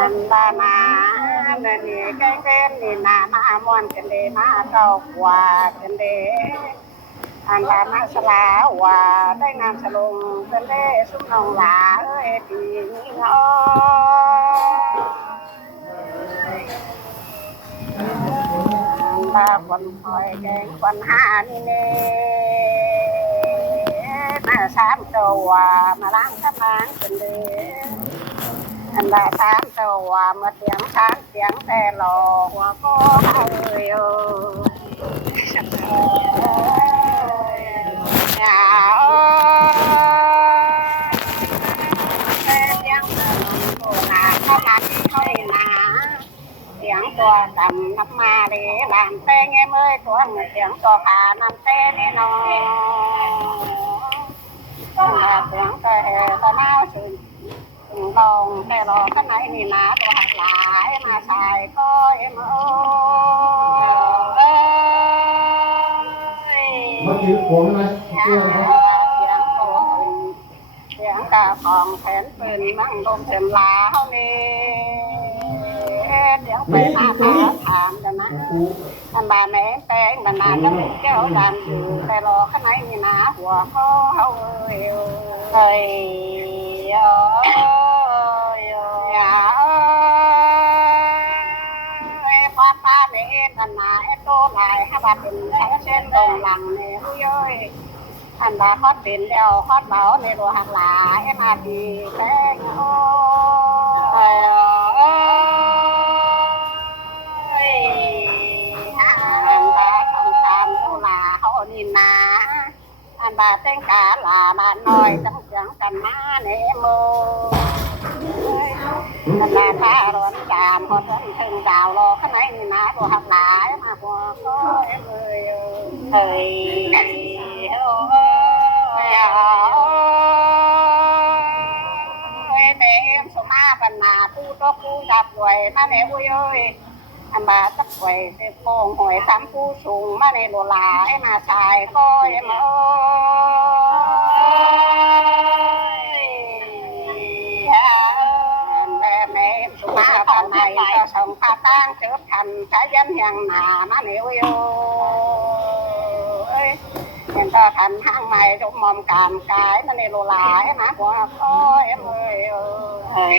anh ta mà nên đi cái bên đi mà muôn cái đi mà cầu quà cái đi anh ta mà sala quà đây nam salung cái đi xuống nông lá ơi thì ngõ ba quần hỏi cái quần hà đi nè mà sám cầu mà làm các bạn cái đi anh đã tám đầu mà tiếng sáng tiếng tè lò hoa có ơi nhà ơi tiếng của là các bạn thôi là tiếng của đầm nắm ma để làm xe nghe mới của người tiếng của cả nằm xe nên nó tiếng của hệ có nào sự lòngแต่รอข้างในนี่นะตัวหักหลายมาใส่ก็เอ็มโอ้มาถือผมไหมเสียงโตเสียงกาของแขนปืนมั่งลมเสียงลาเขานี่เสียงไปมาถามกันนะอันบาแม่แป้งบานานก็เป็นแก้วดำอยู่แต่รอข้างในนี่นะหัวเขาเอ้ยความตาเนี่ยตันนาโตหลายให้บาเป็นเช่นตรงหลังเนี่ยผู้ย่อยอันบาคอดเป็นเดียวคอดเบาในรัวหักหลายให้มาดีแป้งโอ้ยอันบาทองคำดูลาเขานี่นาอันบาเต้งกาลามาหน่อยจังเสียงกันมาเนี่ยโมอันบาท่าร้อนจามพอถึงดาวรอข้างในนี่นะตัวหักหลายมาบัวก็เลยเฮ้ยโอ้ยเต็มสมาปัญนาผู้ตกผู้ดับรวยมาในบุยอันบาสักไว้เส้นโป่งหอยซ้ำผู้สูงมาในโลลาไอ้มาชายก็ยังสุมาปันในก็ส่งผ้าตั้งเชือบทันใช้ยันยังหนามาเหนียวอยู่เป็นก็ทันห้างใหม่ทุกมอมการกายมาในโลลาไอ้มาหัวก็เอ็มเฮ้ย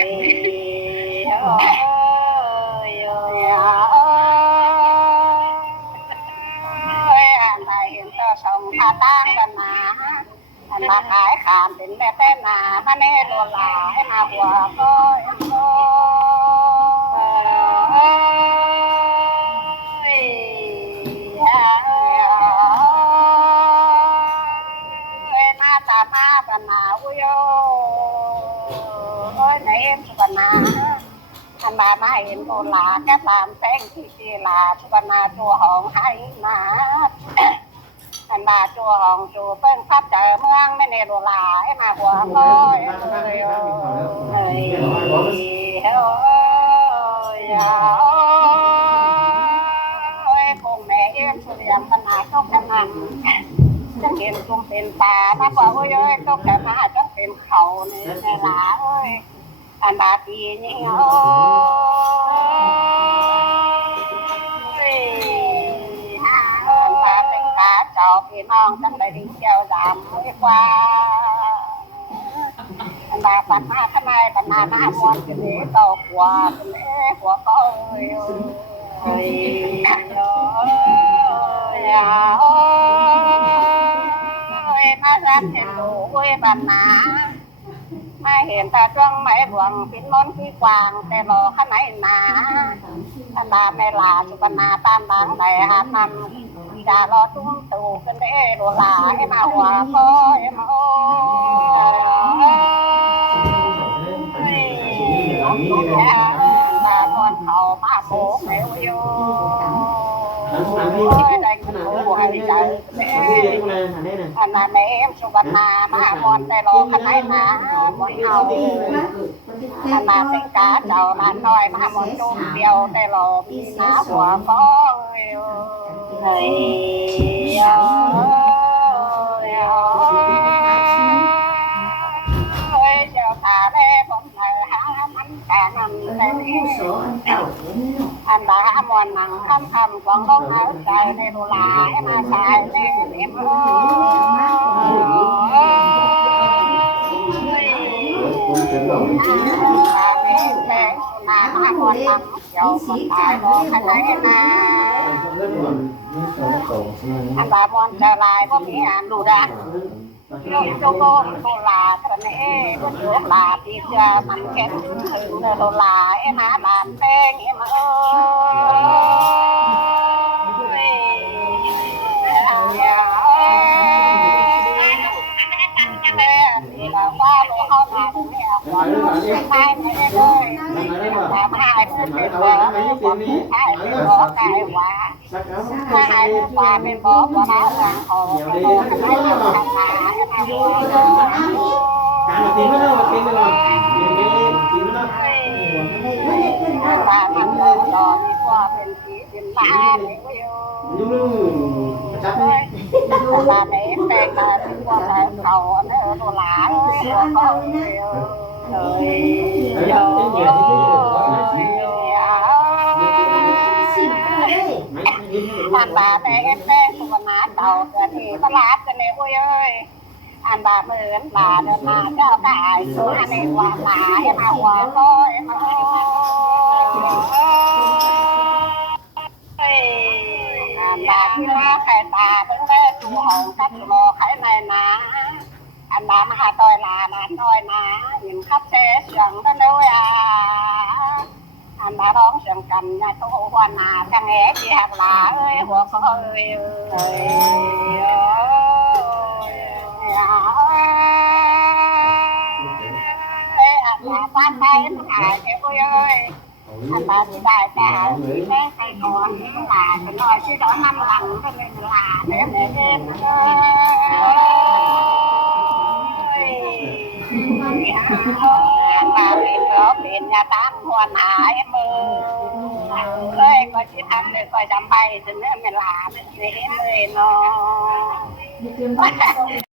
อันใดเห็นก็ส่งผ้าตั้งกันมาอันมาขายขามเป็นแบบเต้นนามาในโลลาไอ้มาหัวก็เอ็มมาปนาอุโยโอ้ยในเอ็มสุวรรณาอันบามาเห็นโบลาแก่ตามแป้งที่กีฬาสุวรรณาตัวหองให้มาอันบาตัวหองตัวเปิ้งพับเจอเมืองไม่ในโบลาไอ้มาหัวก็เลยเฮ้ยคงแม่เอ็มสุริยมปนาต้องทำงานจังเห็นคงเป็นตามาบอกว่าเอ้ยตกแต่มาจังเป็นเขาในหลาเอ้ยอันบาปีนี่โอ้ยอันบาเป็นตาเจ้าพี่น้องจังได้ดิ้งเจ้าดำไม่กว่าอันบาปัดมาข้างในปัดมาหน้ามวนกันนี้โตกว่ากันนี้หัวก็เอ้ยโอ้ยมาสันเห็นดูกุ้ยบันนาไม่เห็นตาจ้องไม่หลวงปิ่นมนที่กวางแต่รอข้างในนาท่านดาไม่ลาสุปนาตามหลังแต่หามันดารอตุ้มตู่กันได้โรลาให้มาหัวก็ให้มาโอ้ตาพรเขามาโบกไม่โยได้ขนาดหัวใจอันนั้นเอ็มสุวรรณามามอนแต่รอข้างในมามอนเอาอันนั้นเป็นกาเจ้ามันน้อยมามอนจุ่มเดียวแต่รอมีน้าหัวก็เฮ้ยเจ้าตาแม่ผมไหนหามัน แต่นำแต่นี้อันดามวนหนังคำของลมหายใจในโลลาให้มาชายเล่นเอ็มมาคนนำเจ้าคนตายบอกขนาดนาอันดามวนจะลายพวกนี้อ่านดูได้โยกโยกโลลาตอนนี้บนโลลาที่จะมันแค่ถึงโลลาเอ็มาลานแป้งเอ็มว่าโลเข้ามาเนี่ยความรู้สึกไม่ได้เลยทำให้เป็นบ่อให้เป็นบ่อกายว่าถ้าให้ความเป็นบ่อบ่อน้ำหลังของเป็นบ่อให้ทำมาให้มาบ่อการตีไม่ได้ตีไม่ได้ตีไม่ได้ตาทำเลยรอมีความเป็นสีเป็นลายยุ่งจับเลยตาเด็กแปลงมาเป็นความเขาเนี่ยโลลาเลยเขาอันบาแต่แป้งสุวรรณเต่าแต่ที่ตลาดกันเลยเว้ยอันบาเหมือนบาเดินมาเจ้ากายสุวรรณว่าหมาให้มาหัวก้อยมาอันบาที่มาไข่ตาเพิ่งได้ดูหงคัดรอไข่ในนาอันบามาหาต้อยลามาต้อยนายินคับเสียงกันเลยอันมาร้องเสียงกันนะโตหัวหนาจังแง่ที่หักหลาเอ้ยหัวเขาเอ้ยอันมาบ้านไปหายเอ้ยอันมาที่ได้แต่หายแม่ใครก่อนหลาเป็นน้อยที่ร้อนน้ำหลังก็เลยหลาเด็กเด็กมาเป็นร้องเป็นยาตามหัวหนาไอ้มือเอ้ยก็ที่ทำเลยก็จำไปจนเนื้อเวลาไม่เห็นเลยเนาะ